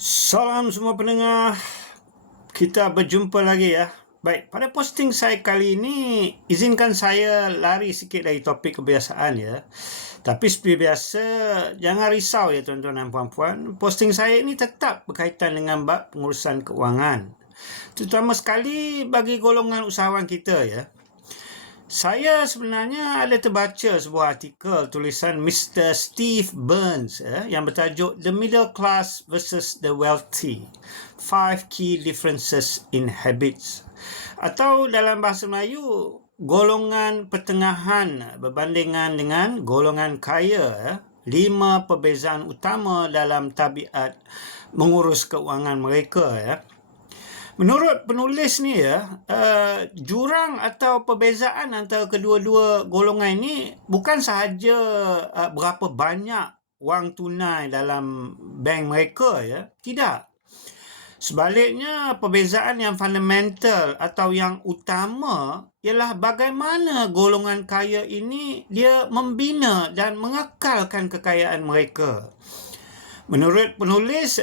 Salam semua pendengar, kita berjumpa lagi ya. Baik, pada posting saya kali ini, izinkan saya lari sikit dari topik kebiasaan ya. Tapi seperti biasa, jangan risau ya tuan-tuan dan puan-puan. Posting saya ini tetap berkaitan dengan bab pengurusan keuangan. Terutama sekali bagi golongan usahawan kita ya. Saya sebenarnya ada terbaca sebuah artikel tulisan Mr. Steve Burns yang bertajuk The Middle Class versus the Wealthy, 5 Key Differences in Habits. Atau dalam bahasa Melayu, golongan pertengahan berbandingan dengan golongan kaya, 5 perbezaan utama dalam tabiat mengurus keuangan mereka ya. Menurut penulis ni ya, jurang atau perbezaan antara kedua-dua golongan ini bukan sahaja berapa banyak wang tunai dalam bank mereka ya, tidak. Sebaliknya, perbezaan yang fundamental atau yang utama ialah bagaimana golongan kaya ini dia membina dan mengekalkan kekayaan mereka. Menurut penulis,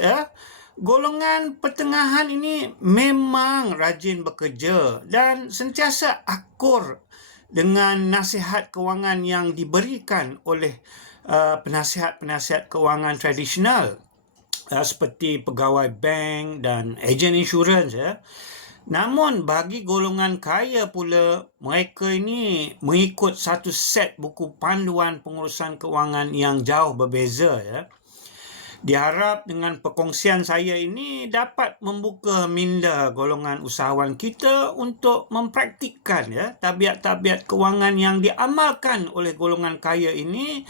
golongan pertengahan ini memang rajin bekerja dan sentiasa akur dengan nasihat kewangan yang diberikan oleh penasihat-penasihat kewangan tradisional seperti pegawai bank dan ejen insurans ya. Namun bagi golongan kaya pula, mereka ini mengikut satu set buku panduan pengurusan kewangan yang jauh berbeza ya. Diharap dengan perkongsian saya ini dapat membuka minda golongan usahawan kita untuk mempraktikkan ya tabiat-tabiat kewangan yang diamalkan oleh golongan kaya ini,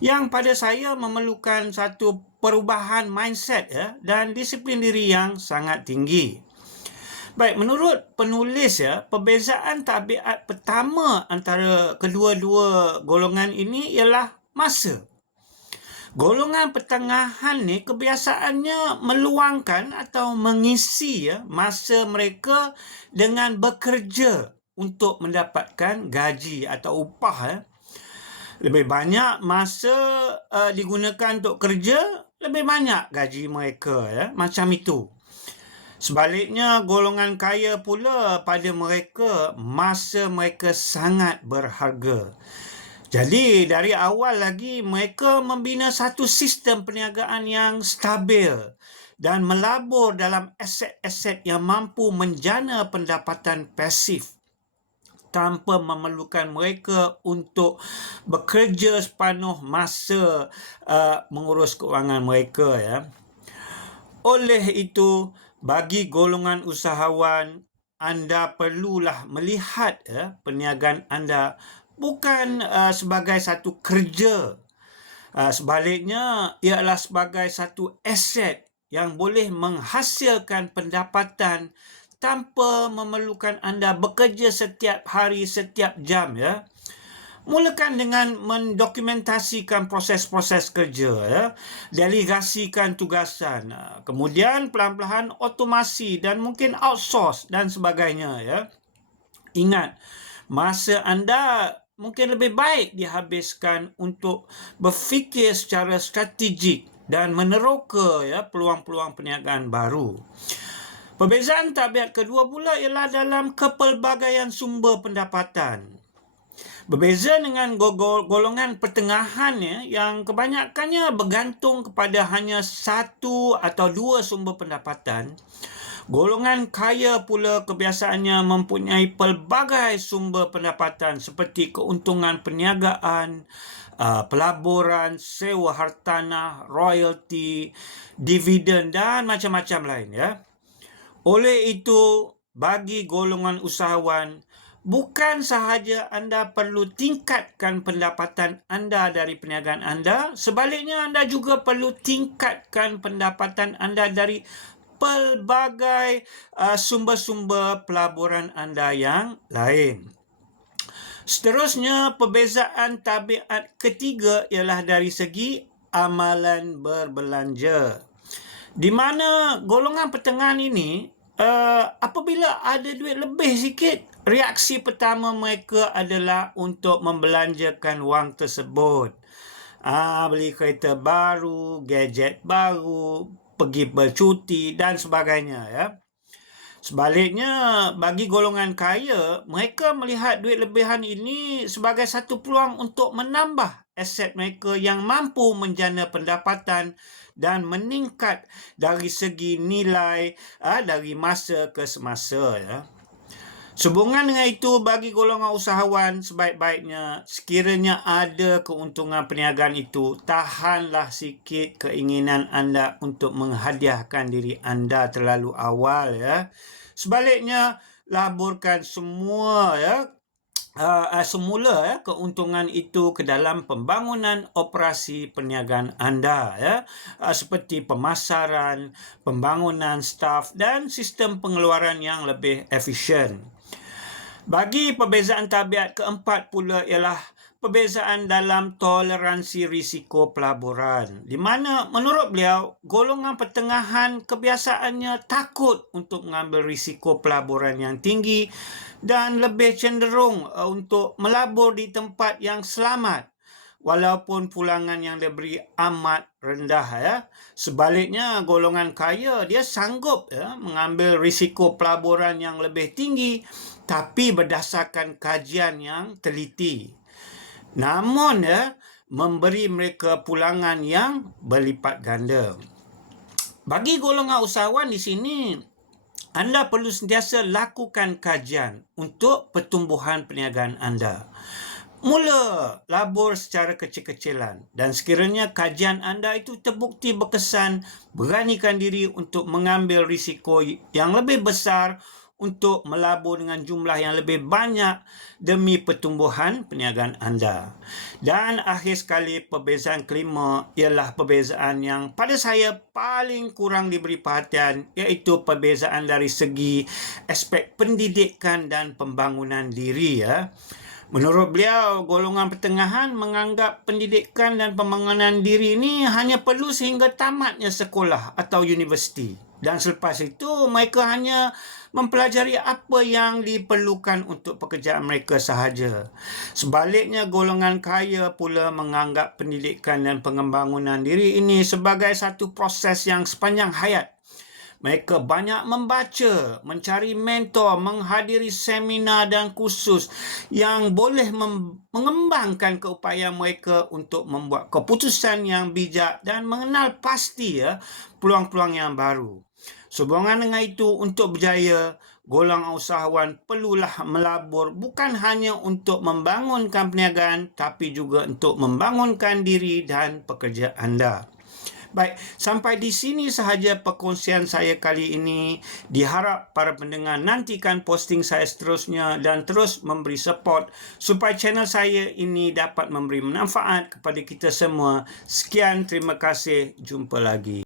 yang pada saya memerlukan satu perubahan mindset ya dan disiplin diri yang sangat tinggi. Baik, menurut penulis ya, perbezaan tabiat pertama antara kedua-dua golongan ini ialah masa. Golongan pertengahan ni kebiasaannya meluangkan atau mengisi ya masa mereka dengan bekerja untuk mendapatkan gaji atau upah ya. Lebih banyak masa digunakan untuk kerja, lebih banyak gaji mereka ya, macam itu. Sebaliknya, golongan kaya pula, pada mereka masa mereka sangat berharga. Jadi dari awal lagi mereka membina satu sistem perniagaan yang stabil dan melabur dalam aset-aset yang mampu menjana pendapatan pasif tanpa memerlukan mereka untuk bekerja sepenuh masa mengurus keuangan mereka ya. Oleh itu, bagi golongan usahawan, anda perlulah melihat perniagaan anda bukan sebagai satu kerja. Sebaliknya, ialah sebagai satu aset yang boleh menghasilkan pendapatan tanpa memerlukan anda bekerja setiap hari, setiap jam ya. Mulakan dengan mendokumentasikan proses-proses kerja ya, delegasikan tugasan, kemudian pelan-pelan otomasi dan mungkin outsource dan sebagainya ya. Ingat, masa anda mungkin lebih baik dihabiskan untuk berfikir secara strategik dan meneroka ya peluang-peluang perniagaan baru. Perbezaan tabiat kedua pula ialah dalam kepelbagaian sumber pendapatan. Berbeza dengan golongan pertengahan ya, yang kebanyakannya bergantung kepada hanya satu atau dua sumber pendapatan, golongan kaya pula kebiasaannya mempunyai pelbagai sumber pendapatan seperti keuntungan perniagaan, pelaburan, sewa hartanah, royalty, dividen dan macam-macam lain ya. Oleh itu, bagi golongan usahawan, bukan sahaja anda perlu tingkatkan pendapatan anda dari perniagaan anda, sebaliknya anda juga perlu tingkatkan pendapatan anda dari pelbagai sumber-sumber pelaburan anda yang lain. Seterusnya, perbezaan tabiat ketiga ialah dari segi amalan berbelanja. Di mana golongan pertengahan ini, apabila ada duit lebih sikit, reaksi pertama mereka adalah untuk membelanjakan wang tersebut. Beli kereta baru, gadget baru, pergi bercuti dan sebagainya, ya. Sebaliknya, bagi golongan kaya, mereka melihat duit lebihan ini sebagai satu peluang untuk menambah aset mereka yang mampu menjana pendapatan dan meningkat dari segi nilai dari masa ke semasa, ya. Sehubungan dengan itu, bagi golongan usahawan, sebaik-baiknya sekiranya ada keuntungan perniagaan itu, tahanlah sikit keinginan anda untuk menghadiahkan diri anda terlalu awal, ya. Sebaliknya, laburkan semua, ya, semula, ya, keuntungan itu ke dalam pembangunan operasi perniagaan anda, ya, seperti pemasaran, pembangunan staf dan sistem pengeluaran yang lebih efisien. Bagi perbezaan tabiat keempat pula ialah perbezaan dalam toleransi risiko pelaburan, di mana menurut beliau golongan pertengahan kebiasaannya takut untuk mengambil risiko pelaburan yang tinggi dan lebih cenderung untuk melabur di tempat yang selamat walaupun pulangan yang diberi amat rendah, ya. Sebaliknya, golongan kaya dia sanggup, ya, mengambil risiko pelaburan yang lebih tinggi tapi berdasarkan kajian yang teliti. Namun, ya, memberi mereka pulangan yang berlipat ganda. Bagi golongan usahawan di sini, anda perlu sentiasa lakukan kajian untuk pertumbuhan perniagaan anda. Mula labur secara kecil-kecilan dan sekiranya kajian anda itu terbukti berkesan, beranikan diri untuk mengambil risiko yang lebih besar untuk melabur dengan jumlah yang lebih banyak demi pertumbuhan perniagaan anda. Dan akhir sekali, perbezaan kelima ialah perbezaan yang pada saya paling kurang diberi perhatian, iaitu perbezaan dari segi aspek pendidikan dan pembangunan diri, ya. Menurut beliau, golongan pertengahan menganggap pendidikan dan pembangunan diri ini hanya perlu sehingga tamatnya sekolah atau universiti. Dan selepas itu, mereka hanya mempelajari apa yang diperlukan untuk pekerjaan mereka sahaja. Sebaliknya, golongan kaya pula menganggap pendidikan dan pengembangan diri ini sebagai satu proses yang sepanjang hayat. Mereka banyak membaca, mencari mentor, menghadiri seminar dan kursus yang boleh mengembangkan keupayaan mereka untuk membuat keputusan yang bijak dan mengenal pasti, ya, peluang-peluang yang baru. Sehubungan dengan itu, untuk berjaya, golongan usahawan perlulah melabur bukan hanya untuk membangunkan perniagaan tapi juga untuk membangunkan diri dan pekerja anda. Baik, sampai di sini sahaja perkongsian saya kali ini. Diharap para pendengar nantikan posting saya seterusnya dan terus memberi support supaya channel saya ini dapat memberi manfaat kepada kita semua. Sekian, terima kasih. Jumpa lagi.